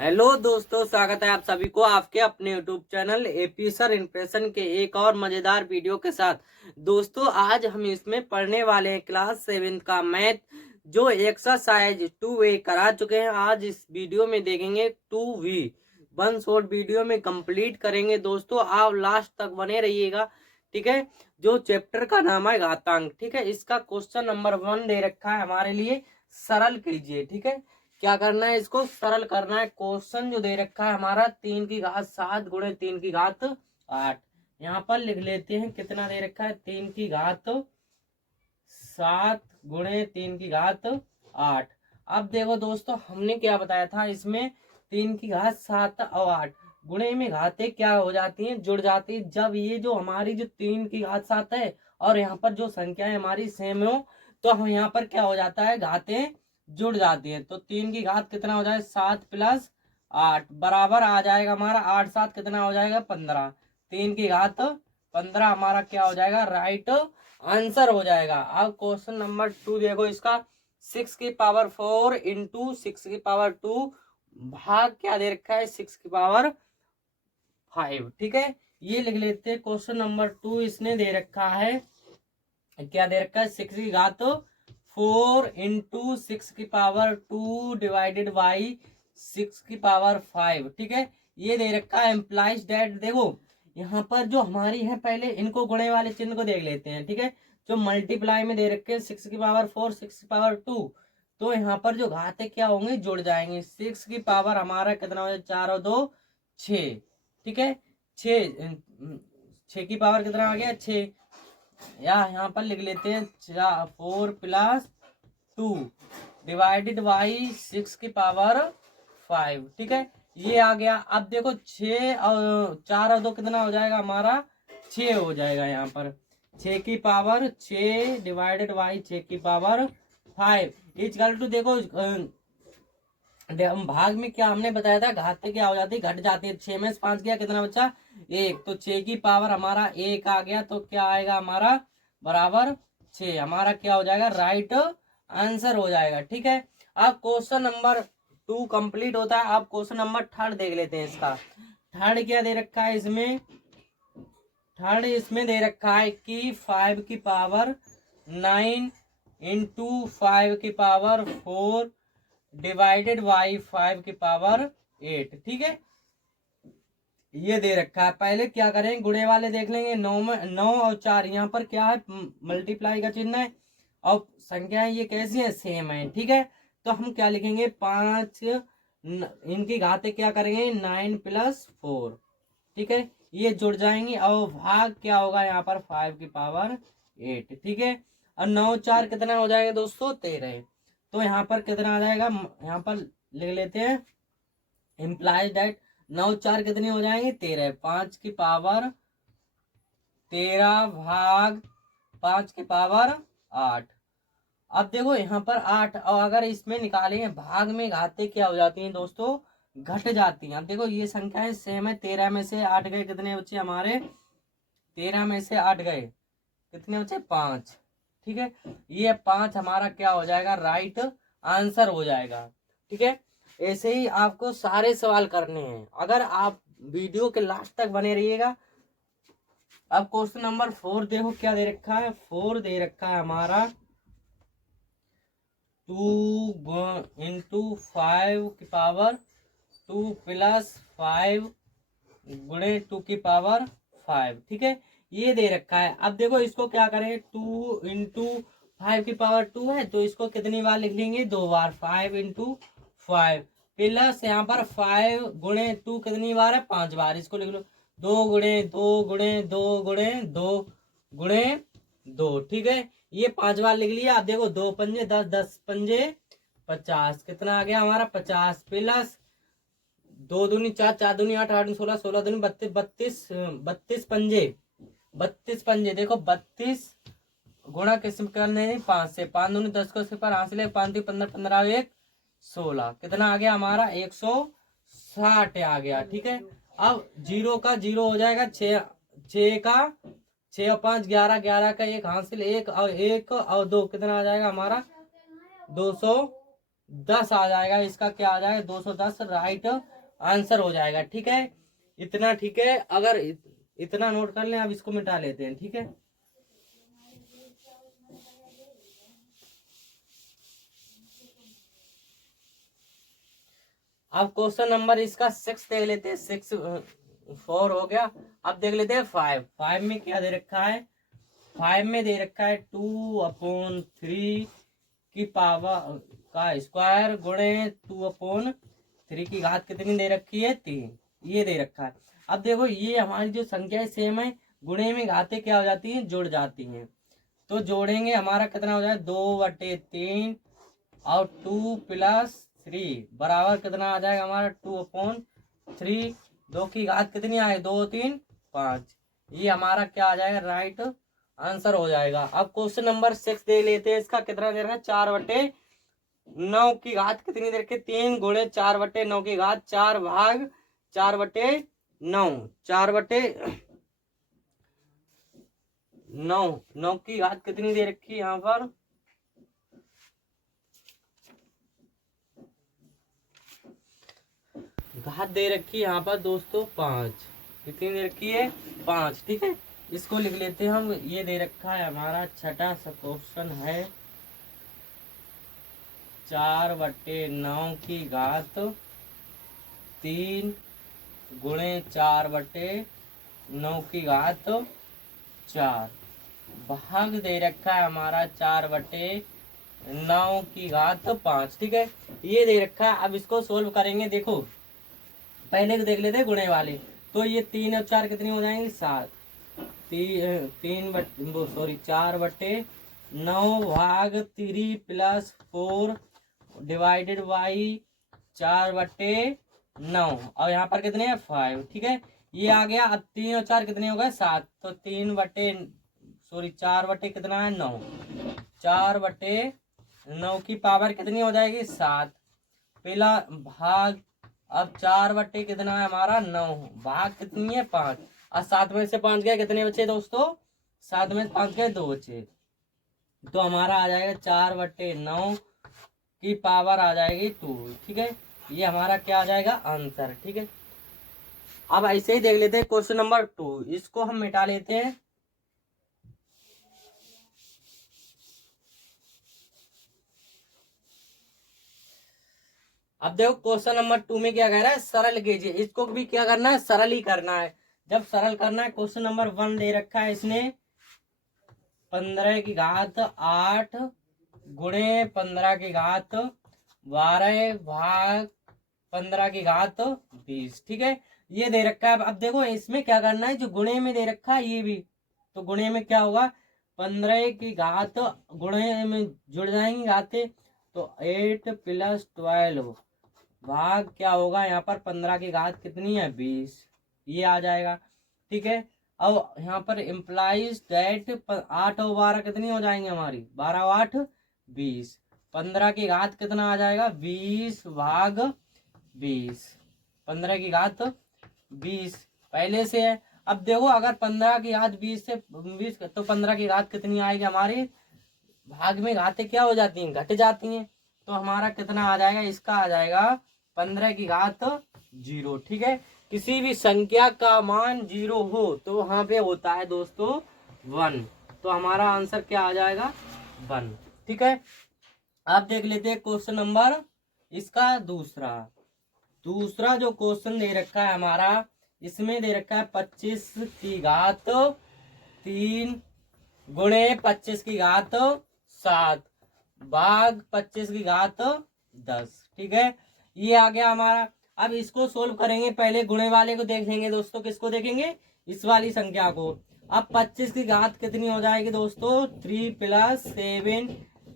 Hello दोस्तों, स्वागत है आप सभी को आपके अपने YouTube channel AP sir impression के एक और मजेदार वीडियो के साथ। दोस्तों, आज हम इसमें पढ़ने वाले हैं क्लास 7 का मैथ, जो एक्सरसाइज 2A करा चुके हैं। आज इस वीडियो में देखेंगे 2V, वन शॉर्ट वीडियो में कंप्लीट करेंगे। दोस्तों, आप लास्ट तक बने रहिएगा, ठीक है। जो चैप्टर का नाम है घातांक, ठीक है। इसका क्वेश्चन नंबर 1 दे रखा है हमारे लिए, सरल कीजिए, ठीक है। क्या करना है, इसको सरल करना है। क्वेश्चन जो दे रखा है हमारा 3 की घात 7 गुणे 3 की घात 8। यहाँ पर लिख लेते हैं कितना दे रखा है, 3 की घात 7 गुणे 3 की घात 8। अब देखो दोस्तों, हमने क्या बताया था इसमें, 3 की घात 7 और 8 गुणे में घातें क्या हो जाती हैं, जुड़ जाती है। जब ये जो हमारी जो 3 की घात 7 है और यहाँ पर जो संख्याएं हमारी सेम हो, तो हम यहाँ पर क्या हो जाता है, घातें जुड़ जाती है। तो 3 की घात कितना हो जाए, 7 प्लस 8 बराबर आ जाएगा हमारा 8 7 कितना हो जाएगा, 15। 3 की घात 15 हमारा क्या हो जाएगा, राइट आंसर हो जाएगा। अब क्वेश्चन नंबर 2 देखो, इसका 6 की पावर 4 इंटू 6 की पावर 2 भाग क्या दे रखा है, 6 की पावर 5, ठीक है। ये लिख लेते हैं। क्वेश्चन नंबर 2 इसने दे रखा है, क्या दे रखा है, 6 की घात 4 इंटू 6 की पावर 2 डिवाइडेड बाई 6 की पावर 5, ठीक है। ये दे रखा है। एम्प्लाइज डेट, देखो यहाँ पर जो हमारी है, पहले इनको गुणे वाले चिन्ह को देख लेते हैं, ठीक है। जो मल्टीप्लाई में दे रखे हैं 6 की पावर 4 6 की पावर 2, तो यहाँ पर जो घाते क्या होंगे, जुड़ जाएंगे। 6 की पावर हमारा कितना हो जाए, 4 और 2 6, ठीक है। 6 की पावर कितना आ गया, 6। या यहाँ पर लिख लेते हैं 4 प्लस 2 डिवाइडेड बाई 6 की पावर 5, ठीक है। ये आ गया। अब देखो 6 और 4 और 2 कितना हो जाएगा हमारा, 6 हो जाएगा। यहाँ पर 6 की पावर 6 डिवाइडेड बाई 6 की पावर 5 इक्वल टू, देखो भाग में क्या हमने बताया था, घाते क्या हो जाती है, घट जाती है। 6 में से 5 गया, कितना बचा, 1। तो 6 की पावर हमारा 1 आ गया, तो क्या आएगा हमारा, बराबर 6 हमारा क्या हो जाएगा, राइट आंसर हो जाएगा, ठीक है। अब क्वेश्चन नंबर 2 कंप्लीट होता है। अब क्वेश्चन नंबर 3 देख लेते हैं। इसका थर्ड क्या दे रखा है इसमें, थर्ड इसमें दे रखा है कि 5 की पावर 9 इंटू 5 की पावर 4 डिवाइडेड बाई 5 की पावर 8, ठीक है। ये दे रखा है। पहले क्या करें, गुणे वाले देख लेंगे। 9 में 9 और 4 यहाँ पर क्या है, मल्टीप्लाई का चिन्ह है, और संख्याएं ये कैसी है, सेम है, ठीक है। तो हम क्या लिखेंगे, 5 इनकी घाते क्या करेंगे, 9 प्लस 4, ठीक है। ये जुड़ जाएंगी और भाग क्या होगा यहाँ पर, 5 की पावर 8, ठीक है। और 9 4 कितना हो जाएगा दोस्तों, 13। तो यहाँ पर कितना आ जाएगा, यहाँ पर लिख लेते हैं, इम्प्लाइज दैट 9 4 कितने हो जाएंगे, 13। 5 की पावर 13 भाग 5 की पावर 8। अब देखो यहाँ पर 8, और अगर इसमें निकालेंगे भाग में, घाते क्या हो जाती हैं दोस्तों, घट जाती हैं। अब देखो ये संख्याएं सेम है, 13 में से 8 गए, कितने बचे हमारे, 13 में से 8 गए, कितने बचे, 5, ठीक है। ये 5 हमारा क्या हो जाएगा, राइट आंसर हो जाएगा, ठीक है। ऐसे ही आपको सारे सवाल करने हैं, अगर आप वीडियो के लास्ट तक बने रहिएगा। अब क्वेश्चन नंबर 4 देखो, क्या दे रखा है, 4 दे रखा है हमारा 2 इंटू 5 की पावर 2 प्लस 5 गुणे 2 की पावर 5, ठीक है। ये दे रखा है। अब देखो इसको क्या करें, 2 इंटू 5 की पावर 2 है, तो इसको कितनी बार लिख लेंगे, 2 बार। 5 इंटू 5 प्लस यहाँ पर 5 गुणे 2 कितनी बार है, 5 बार। इसको लिख लो 2 गुणे 2 गुणे 2 गुणे 2 गुणे 2, ठीक है। ये 5 बार लिख लिया। अब देखो 2 पंजे 10 10 पंजे 50, कितना आ गया हमारा, 50 प्लस 2 दूनी 4 4 दूनी 8 8 16 16 दूनी 32 32 32 पंजे 32 पंजे, देखो 32 गुणा किस करने, 5 से, 5 दूनी 10 को सिफर हासिल है, 5 3 15 15 1 16, कितना आ गया हमारा, 160 आ गया, ठीक है। अब 0 का 0 हो जाएगा, 6 का 6 और 5 11 11 का 1 हासिल, 1 और 2 कितना आ जाएगा हमारा, 200 10 आ जाएगा, इसका क्या आ जाएगा 210 राइट आंसर हो जाएगा। ठीक है, इतना ठीक है। अगर इतना नोट कर लें, अब इसको मिटा लेते हैं। ठीक है, अब क्वेश्चन नंबर इसका 6 देख लेते हैं। 6 4 हो गया। अब देख लेते हैं 5। 5 में क्या दे रखा है? 5 में दे रखा है 2/3 की पावर का स्क्वायर गुणे 2/3 की घात कितनी दे रखी है? 3। ये दे रखा है। अब देखो ये हमारी जो संख्या सेम है, गुणे में घातें क्या हो जाती हैं? जुड़ जाती हैं। तो जोड़ेंगे, हमारा कितना हो जाए 2/3 और 2+3 बराबर कितना आ जाएगा हमारा 2/3। 2 की घात कितनी आए? 2 3 5। ये हमारा क्या आ जाएगा? राइट आंसर हो जाएगा। अब क्वेश्चन नंबर 6 दे लेते हैं। इसका कितना दे रखा है? 4/9 की घात कितनी दे रखी है? 3 गुणे 4/9 की घात 4 भाग 4/9। 4/9 की घात कितनी दे रखी है यहाँ पर? घात दे रखी है यहाँ पर दोस्तों 5। कितनी दे रखी है? 5। ठीक है, इसको लिख लेते हैं हम। ये दे रखा है हमारा छठा सा क्वेश्चन है 4/9 की घात 3 गुणे 4/9 की घात 4 भाग दे रखा है हमारा 4/9 की घात 5। ठीक है, ये दे रखा है। अब इसको सोल्व करेंगे। देखो पहले तो देख लेते हैं गुणे वाले। तो ये 3 और 4 कितनी हो जाएंगी? 7। 4/9 भाग 3+4 डिवाइडेड बाई 4/9 और यहाँ पर कितने हैं? 5। ठीक है, ये आ गया। अब 3 और 4 कितने हो गए? 7। तो 4 बटे कितना है? 9। 4/9 की पावर कितनी हो जाएगी? 7 पहला भाग। अब 4 कितना है हमारा? 9 भाग कितनी है? 5। और 7 में से 5 गए, कितने बचे दोस्तों? 7 में से 5 गए, 2 बचे। तो हमारा आ जाएगा 4/9 की पावर आ जाएगी 2। ठीक है, ये हमारा क्या आ जाएगा? आंसर। ठीक है, अब ऐसे ही देख लेते हैं क्वेश्चन नंबर 2। इसको हम मिटा लेते हैं। अब देखो क्वेश्चन नंबर 2 में क्या कह रहा है? सरल कीजिए। इसको भी क्या करना है? सरल ही करना है। जब सरल करना है, क्वेश्चन नंबर 1 दे रखा है इसने 15 की घात 8 गुणे 15 की घात 12 भाग 15 की घात 20। ठीक है, ये दे रखा है। अब देखो इसमें क्या करना है? जो गुणे में दे रखा है ये भी, तो गुणे में क्या होगा? 15 की घात गुणे में जुड़ जाएंगी घातें, तो 8+12 भाग क्या होगा यहाँ पर? 15 की घात कितनी है? 20। ये आ जाएगा। ठीक है, अब यहाँ पर इम्प्लाइज दैट 8 और 12 कितनी हो जाएंगी हमारी? 12 और 8 20। 15 की घात कितना आ जाएगा? 20 भाग 20। 15 की घात 20 पहले से है। अब देखो अगर 15 की घात 20 से 20 तो 15 की घात कितनी आएगी हमारी? भाग में घातें क्या हो जाती हैं? घट जाती हैं। तो हमारा कितना आ जाएगा? इसका आ जाएगा 15 की घात 0। ठीक है, किसी भी संख्या का मान 0 हो तो वहां पे होता है दोस्तों 1। तो हमारा आंसर क्या आ जाएगा? 1। ठीक है, आप देख लेते हैं क्वेश्चन नंबर इसका दूसरा जो क्वेश्चन दे रखा है हमारा, इसमें दे रखा है 25 की घात 3 गुणे 25 की घात 7 भाग 25 की घात 10। ठीक है, ये आ गया हमारा। अब इसको सोल्व करेंगे। पहले गुणे वाले को देखेंगे दोस्तों। किसको देखेंगे? इस वाली संख्या को। अब 25 की घात कितनी हो जाएगी दोस्तों? 3+7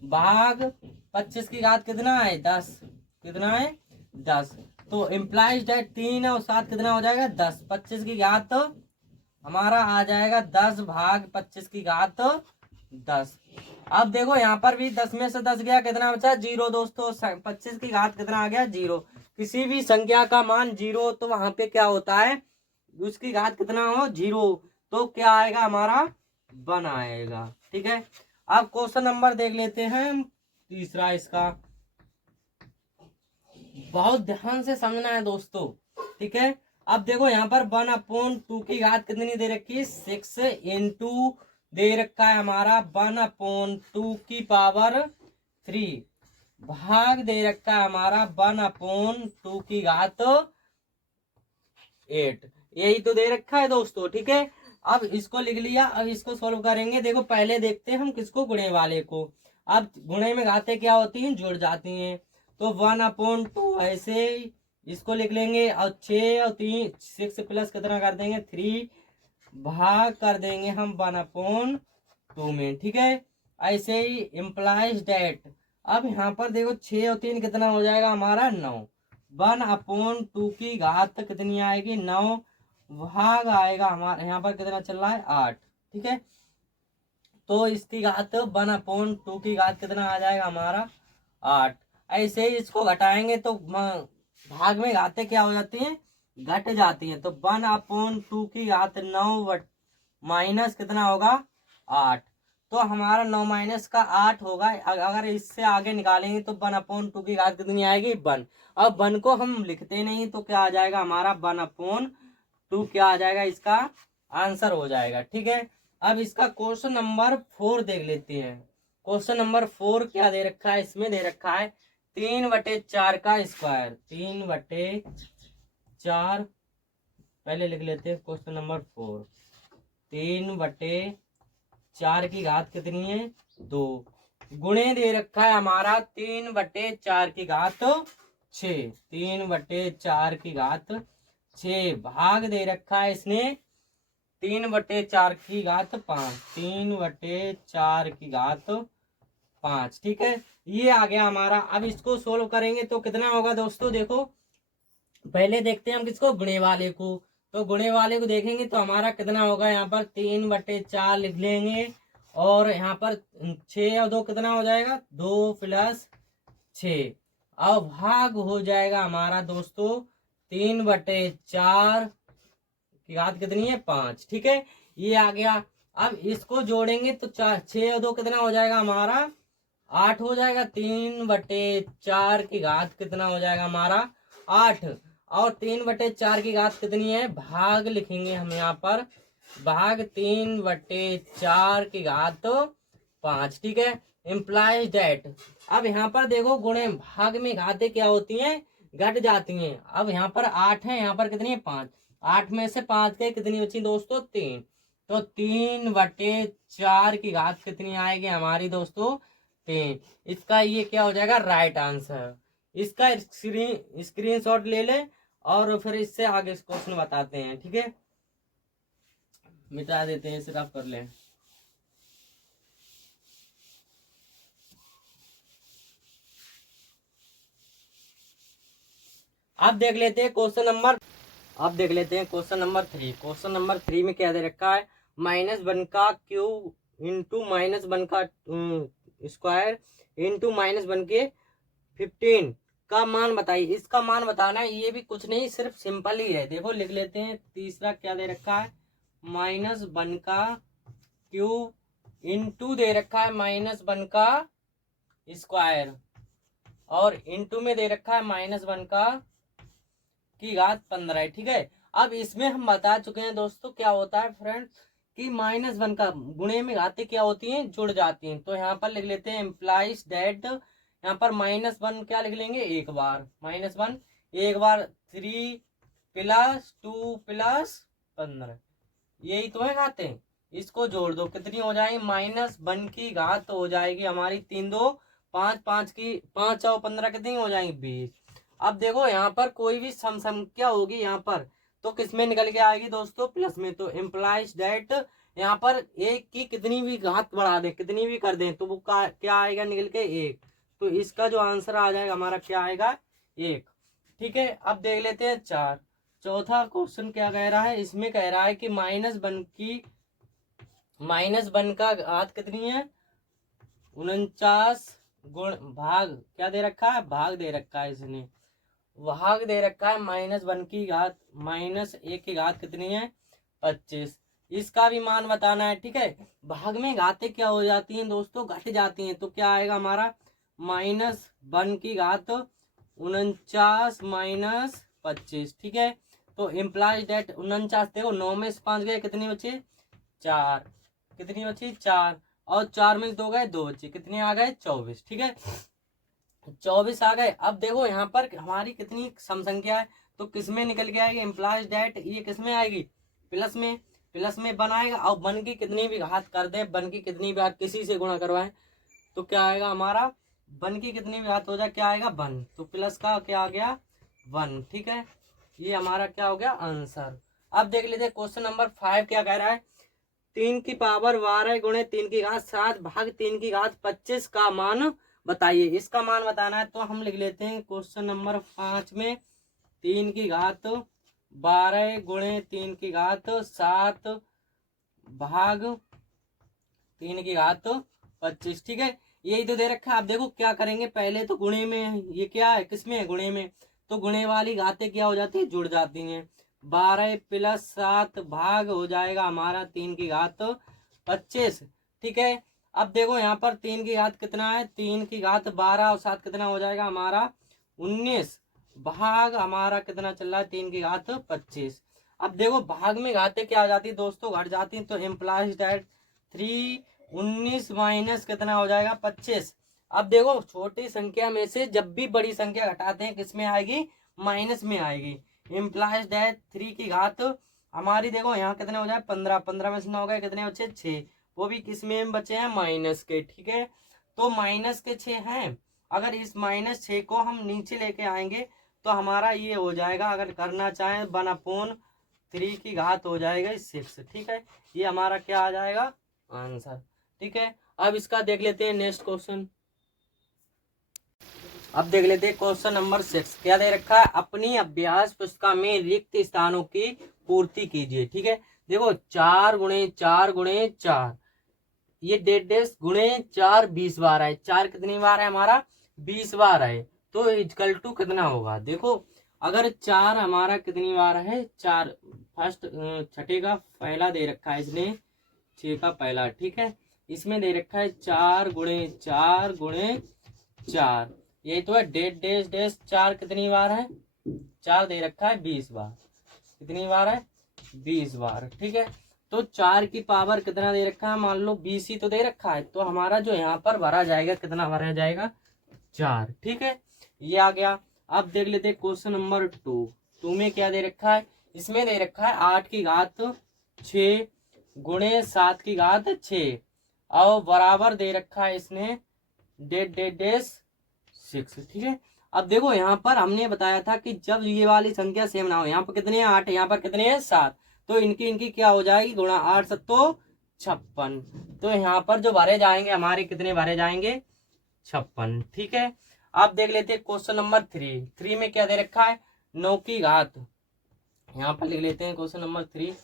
भाग 25 की घात कितना है? 10। कितना है? 10। तो इम्प्लाइज दैट 3 और 7 कितना हो जाएगा? 10। 25 की घात हमारा आ जाएगा 10 भाग 25 की घात 10। अब देखो यहाँ पर भी 10 में से 10 गया, कितना बचा? 0 दोस्तों। 25 की घात कितना आ गया? 0। किसी भी संख्या का मान 0 तो वहां पे क्या होता है? उसकी घात कितना हो? 0। तो क्या आएगा हमारा? 1 आएगा। ठीक है, अब क्वेश्चन नंबर देख लेते हैं तीसरा इसका। बहुत ध्यान से समझना है दोस्तों, ठीक है। अब देखो यहाँ पर 1/2 की घात कितनी दे रखी है, 6 इंटू दे रखा है हमारा 1/2 की पावर 3 भाग दे रखा है हमारा 1/2 की घात 8। यही तो दे रखा है दोस्तों, ठीक है। अब इसको लिख लिया, अब इसको सोल्व करेंगे। देखो पहले देखते हैं हम किसको, गुणे वाले को। अब गुणे में घातें क्या होती हैं, जुड़ जाती हैं। तो 1/2 ऐसे इसको लिख लेंगे, और 6 और 3 6 प्लस कितना कर देंगे 3 भाग कर देंगे हम 1/2 में, ठीक है। ऐसे ही इम्प्लाइज डेट। अब यहाँ पर देखो 6 और 3 कितना हो जाएगा हमारा 9। 1/2 की घात कितनी आएगी 9 भाग आएगा हमारे यहाँ पर कितना चल रहा है 8, ठीक है। तो इसकी घात 1/2 की घात कितना आ जाएगा हमारा 8। ऐसे ही इसको घटाएंगे तो भाग में घातें क्या हो जाती हैं, घट जाती हैं। तो 1/2 की घात 9 माइनस कितना होगा 8। तो हमारा 9 माइनस का 8 होगा। अगर इससे आगे निकालेंगे तो 1/2 की घात कितनी आएगी 1। अब 1 को हम लिखते नहीं तो क्या आ जाएगा हमारा 1/2 क्या आ जाएगा, इसका आंसर हो जाएगा, ठीक है। अब इसका क्वेश्चन नंबर 4 देख लेते हैं। क्वेश्चन नंबर 4 क्या दे रखा है, इसमें दे रखा है 3/4 का स्क्वायर। 3/4 पहले लिख लेते हैं क्वेश्चन नंबर 4। 3/4 की घात कितनी है 2, गुणे दे रखा है हमारा 3/4 की घात 6। 3/4 की घात 6 भाग दे रखा है इसने 3/4 की घात 5। 3/4 की घात 5, ठीक है। ये आ गया हमारा। अब इसको सोल्व करेंगे तो कितना होगा दोस्तों, देखो पहले देखते हैं हम किसको, गुणे वाले को। तो गुणे वाले को देखेंगे तो हमारा कितना होगा, यहाँ पर 3/4 लिख लेंगे, और यहाँ पर 6 और 2 कितना हो जाएगा 2 + 6। अब भाग हो जाएगा हमारा दोस्तों 3/4 की घात कितनी है 5, ठीक है। ये आ गया। अब इसको जोड़ेंगे तो 6 और 2 कितना हो जाएगा हमारा 8 हो जाएगा। 3/4 की घात कितना हो जाएगा हमारा 8, और 3/4 की घात कितनी है, भाग लिखेंगे हम यहाँ पर, भाग 3/4 की घात 5, ठीक है। Implies date. अब यहाँ पर देखो गुणे भाग में घातें क्या होती हैं, घट जाती हैं। अब यहाँ पर 8 है, यहाँ पर कितनी है 5। 8 में से 5 के कितनी बची दोस्तों 3। तो 3/4 की घात कितनी आएगी हमारी दोस्तों 3। इसका ये क्या हो जाएगा राइट आंसर। इसका स्क्रीनशॉट ले ले, और फिर इससे आगे क्वेश्चन बताते हैं, ठीक है। मिटा देते हैं, इसे रफ कर लें। अब देख लेते हैं क्वेश्चन नंबर, अब देख लेते हैं क्वेश्चन नंबर 3। क्वेश्चन नंबर 3 में क्या दे रखा है, -1 का क्यूब इंटू -1 का स्क्वायर इंटू -1 के 15 का मान बताइए। इसका मान बताना है, ये भी कुछ नहीं सिर्फ सिंपल ही है। देखो लिख लेते हैं। तीसरा क्या दे रखा है, -1 का क्यूब इंटू दे रखा है -1 का स्क्वायर, और इंटू में दे रखा है -1 का की घात 15, ठीक है। अब इसमें हम बता चुके हैं दोस्तों क्या होता है फ्रेंड, कि -1 का गुणे में घातें क्या होती हैं, जुड़ जाती हैं। तो यहाँ पर लिख लेते हैं इम्प्लाइज डेट। यहाँ पर -1 क्या लिख लेंगे, एक बार -1 एक बार 3 + 2 + 15, यही तो है घातें। इसको जोड़ दो, कितनी हो जाएगी -1 की घात हो जाएगी हमारी 3 2 5 5 की 5 और 15 कितनी हो जाएंगी 20। अब देखो यहाँ पर कोई भी सम संख्या होगी यहाँ पर, तो किस में निकल के आएगी दोस्तों, प्लस में। तो इम्प्लाइज डेट यहाँ पर एक की कितनी भी घात बढ़ा दें, कितनी भी कर दें, तो वो क्या आएगा निकल के 1। तो इसका जो आंसर आ जाएगा हमारा क्या आएगा 1, ठीक है। अब देख लेते हैं 4। चौथा क्वेश्चन क्या कह रहा है, इसमें कह रहा है कि -1 का घात कितनी है 49 गुण भाग क्या दे रखा है, भाग दे रखा है इसने, भाग दे रखा है -1 की घात -1 की घात कितनी है 25। इसका भी मान बताना है, ठीक है। भाग में घातें क्या हो जाती हैं दोस्तों, घट जाती हैं। तो क्या आएगा हमारा -1 की घात 49 माइनस 25, ठीक है। तो इम्प्लाइज डेट 49, देखो 9 में से 5 गए, कितनी बची? 4। कितनी बची? 4। और 4 में से 2 गए, 2 बची, कितने आ गए? 24, ठीक है। 24 आ गए। अब देखो यहाँ पर हमारी कितनी सम संख्या है, तो किस में निकल के आएगी? इम्प्लाइज डेट ये किस में आएगी? प्लस में। प्लस में बनाएगा। और वन की कितनी भी घात कर दे, वन की कितनी भी घात किसी से गुणा करवाए तो क्या आएगा हमारा? वन की कितनी भी घात हो जाए क्या आएगा? 1। तो प्लस का क्या आ गया? 1, ठीक है। ये हमारा क्या हो गया? आंसर। अब देख लेते क्वेश्चन नंबर 5 क्या कह रहा है। 3 की पावर 12 गुणे 3 की घात 7 भाग 3 की घात 25 का मान बताइए। इसका मान बताना है तो हम लिख लेते हैं क्वेश्चन नंबर 5 में 3 की घात 12 गुणे 3 की घात 7 भाग 3 की घात 25, ठीक है। यही तो दे रखा है। आप देखो क्या करेंगे, पहले तो गुणे में है, ये क्या है? किसमें है? गुणे में। तो गुणे वाली घातें क्या हो जाती है? जुड़ जाती हैं। 12 प्लस 7 भाग हो जाएगा हमारा 3 की घात 25, ठीक है। अब देखो यहाँ पर 3 की घात कितना है? 3 की घात 12 और 7 कितना हो जाएगा हमारा? 19 भाग हमारा कितना चल रहा है? 3 की घात 25। अब देखो भाग में घातें क्या हो जाती है दोस्तों? घट जाती है। तो इम्प्लाइज दैट 3 19 माइनस कितना हो जाएगा? 25। अब देखो छोटी संख्या में से जब भी बड़ी संख्या घटाते हैं किस में आएगी? माइनस में आएगी। इम्प्लाइज दैट 3 की घात हमारी देखो यहाँ कितने हो जाए? 15। 15 में से 9 गए, कितने बचे? 6। वो भी किस में बचे हैं? माइनस के, ठीक है। तो माइनस के 6 हैं। अगर इस -6 को हम नीचे लेके आएंगे तो हमारा ये हो जाएगा, अगर करना चाहें 1/3 की घात हो जाएगा 6, ठीक है। ये हमारा क्या आ जाएगा? आंसर, ठीक है। अब इसका देख लेते हैं नेक्स्ट क्वेश्चन। अब देख लेते हैं क्वेश्चन नंबर 6 क्या दे रखा है। अपनी अभ्यास पुस्तिका में रिक्त स्थानों की पूर्ति कीजिए, ठीक है। देखो 4 गुणे 4 गुणे 4, ये डेढ़ गुणे 4 20 बार है। 4 कितनी बार है हमारा? 20 बार है। तो इक्वल टू कितना होगा? देखो अगर 4 हमारा कितनी बार है? 4 फर्स्ट छठे का पहला दे रखा है इसने, 6 का पहला, ठीक है। इसमें दे रखा है 4 गुणे 4 गुणे 4, यही तो है। डेढ़ डैश डैश 4 कितनी बार है? 4 दे रखा है 20 बार। कितनी बार है? 20 बार, ठीक है। तो 4 की पावर कितना दे रखा है? मान लो 20 ही तो दे रखा है। तो हमारा जो यहाँ पर भरा जाएगा कितना भरा जाएगा? 4, ठीक है। ये आ गया। अब देख लेते हैं क्वेश्चन नंबर 2 में क्या दे रखा है। इसमें दे रखा है 8 की घात 6 गुणे 7 की घात 6 और बराबर दे रखा है इसने डेढ़ 6, ठीक है। अब देखो यहाँ पर हमने बताया था कि जब ये वाली संख्या सेम ना हो, यहाँ पर कितने हैं? 8, यहाँ पर कितने हैं? 7, तो इनकी क्या हो जाएगी? गुणा 8 7 56। तो यहाँ पर जो भरे जाएंगे हमारे कितने भरे जाएंगे? 56, ठीक है। अब देख लेते हैं क्वेश्चन नंबर 3 में क्या दे रखा है? 9 की घात, यहाँ पर लिख लेते हैं क्वेश्चन नंबर 3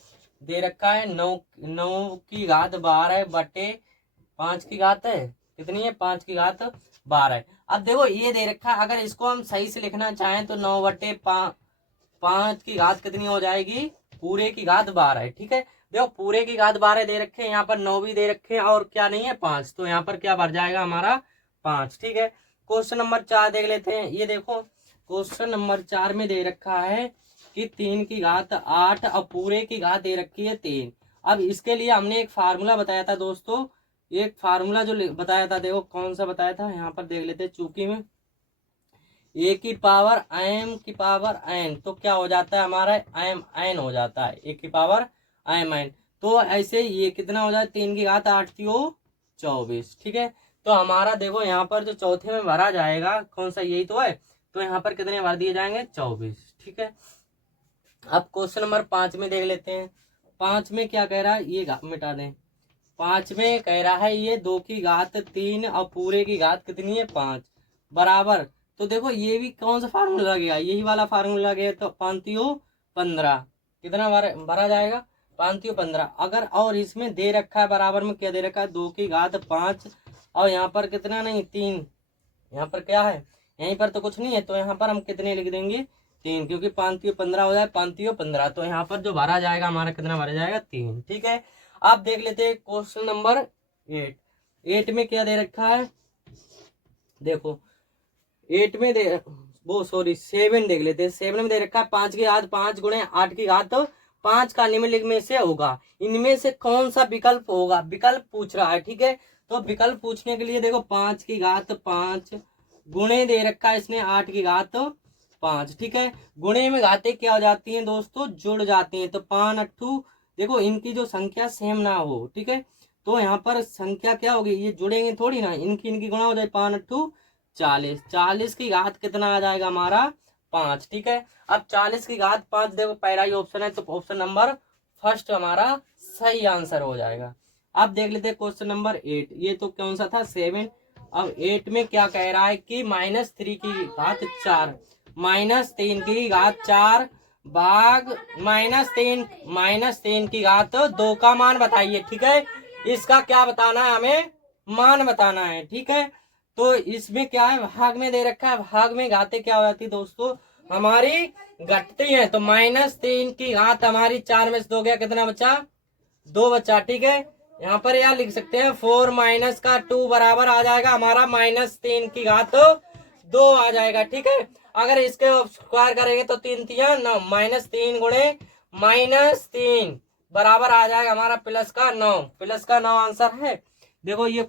दे रखा है 9 की घात 12 बटे 5 की घात है कितनी है? 5 की घात 12। अब देखो ये दे रखा है, अगर इसको हम सही से लिखना चाहें तो 9 बटे 5 की घात कितनी हो जाएगी? पूरे की घात 12, ठीक है। देखो पूरे की घात 12 दे रखे हैं, यहाँ पर 9 भी दे रखे हैं और क्या नहीं है? 5, तो यहाँ पर क्या भर जाएगा हमारा? 5, ठीक है। क्वेश्चन नंबर 4 देख लेते हैं। ये देखो क्वेश्चन नंबर 4 में दे रखा है कि 3 की घात 8 और पूरे की घात दे रखी है 3। अब इसके लिए हमने एक फार्मूला बताया था दोस्तों, एक फार्मूला जो बताया था, देखो कौन सा बताया था, यहाँ पर देख लेते हैं। चूंकि में ए की पावर एम की पावर एन, तो क्या हो जाता है हमारा? एम एन हो जाता है, ए की पावर एम एन। तो ऐसे ये कितना हो जाए? 3 की घात 8 24, ठीक है। तो हमारा देखो यहाँ पर जो चौथे में भरा जाएगा कौन सा? यही तो है। तो यहाँ पर कितने भर दिए जाएंगे? 24, ठीक है। अब क्वेश्चन नंबर 5 में देख लेते हैं। 5 में क्या कह रहा है? ये मिटा दें। 5 में कह रहा है ये 2 की घात 3 और पूरे की घात कितनी है? 5 बराबर। तो देखो ये भी कौन सा फार्मूला गया? यही वाला फार्मूला गया। तो 5 15 कितना भरा जाएगा? 5 15। अगर और इसमें दे रखा है बराबर में क्या दे रखा है? 2 की घात 5 और यहाँ पर कितना नहीं? 3। यहाँ पर क्या है? यहीं पर तो कुछ नहीं है, तो यहाँ पर हम कितने लिख देंगे? 3, क्योंकि 5 15 हो जाए 5 15। तो यहाँ पर जो भरा जाएगा हमारा कितना भरा जाएगा? 3, ठीक है। आप देख लेते हैं क्वेश्चन नंबर 8 में क्या दे रखा है। देखो 8 में वो सॉरी 7 देख लेते हैं। 7 में दे रखा है 5 की घात 5 गुणे 8 की घात 5 का निम्नलिखित में से होगा, इनमें से कौन सा विकल्प होगा, विकल्प पूछ रहा है। ठीक है, तो विकल्प पूछने के लिए देखो 5 की घात 5 गुणे दे रखा है इसने 8 की घात 5। ठीक है, गुणे में घातें क्या हो जाती हैं दोस्तों, जुड़ जाती हैं। तो 5 अट्ठू देखो इनकी जो संख्या सेम ना हो, ठीक है, तो यहाँ पर संख्या क्या होगी, ये जुड़ेंगे थोड़ी ना, इनकी गुणा हो जाए 5 अट्ठू 40। 40 की घात कितना आ जाएगा हमारा 5। ठीक है, अब 40 की घात 5 देखो पहला ही ऑप्शन है, तो ऑप्शन नंबर फर्स्ट हमारा सही आंसर हो जाएगा। अब देख लेते हैं क्वेश्चन नंबर 8, ये तो कौन सा था 7। अब 8 में क्या कह रहा है कि -3 की घात 4 -3 की घात 4 भाग -3 की घात 2 का मान बताइए। ठीक है, इसका क्या बताना है, हमें मान बताना है। ठीक है, तो इसमें क्या है, भाग में दे रखा है, भाग में घातें क्या हो जाती है दोस्तों हमारी घटती है। तो -3 की घात हमारी 4 में से 2 गया, कितना बचा 2 बचा। ठीक है, यहाँ पर यह लिख सकते हैं 4 माइनस का 2 बराबर आ जाएगा हमारा -3 की घात 2 आ जाएगा। ठीक है, अगर इसके स्क्वायर करेंगे तो 3 3 9 -3 गुणे -3 बराबर आ जाएगा हमारा प्लस का 9, प्लस का 9 आंसर है। देखो ये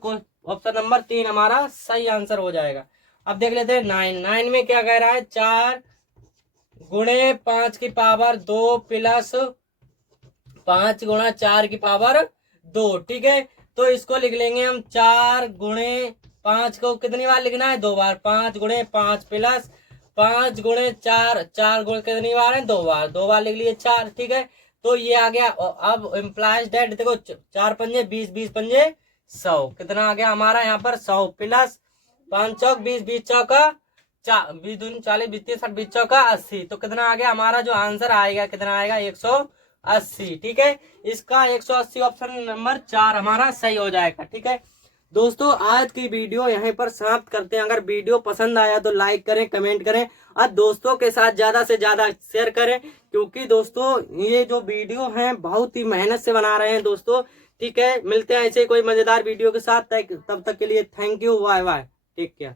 ऑप्शन नंबर 3 हमारा सही आंसर हो जाएगा। अब देख लेते हैं 9 में क्या कह रहा है, 4 गुणे 5 की पावर 2 प्लस 5 गुणा 4 की पावर 2। ठीक है, तो इसको लिख लेंगे हम 4 गुणे 5 को कितनी बार लिखना है, 2 बार। 5 गुणे 5 प्लस 5 गुणे 4, 4 गुणे कितनी बार है, 2 बार, 2 बार लिख लिए 4। ठीक है, तो ये आ गया। अब इम्प्लाइज दैट देखो 4 पंजे 20, 20 पंजे 100, कितना आ गया हमारा यहाँ पर 100 प्लस 5 चौक 20, 20 चौका 20 दूनी 40, 20 30 60, 20 चौका 80, तो कितना आ गया हमारा जो आंसर आएगा, कितना आएगा 180। ठीक है, इसका 180 ऑप्शन नंबर 4 हमारा सही हो जाएगा। ठीक है दोस्तों, आज की वीडियो यहीं पर समाप्त करते हैं। अगर वीडियो पसंद आया तो लाइक करें, कमेंट करें और दोस्तों के साथ ज्यादा से ज्यादा शेयर करें, क्योंकि दोस्तों ये जो वीडियो है बहुत ही मेहनत से बना रहे हैं दोस्तों। ठीक है, मिलते हैं ऐसे कोई मजेदार वीडियो के साथ, तब तक के लिए thank you, bye bye, take care.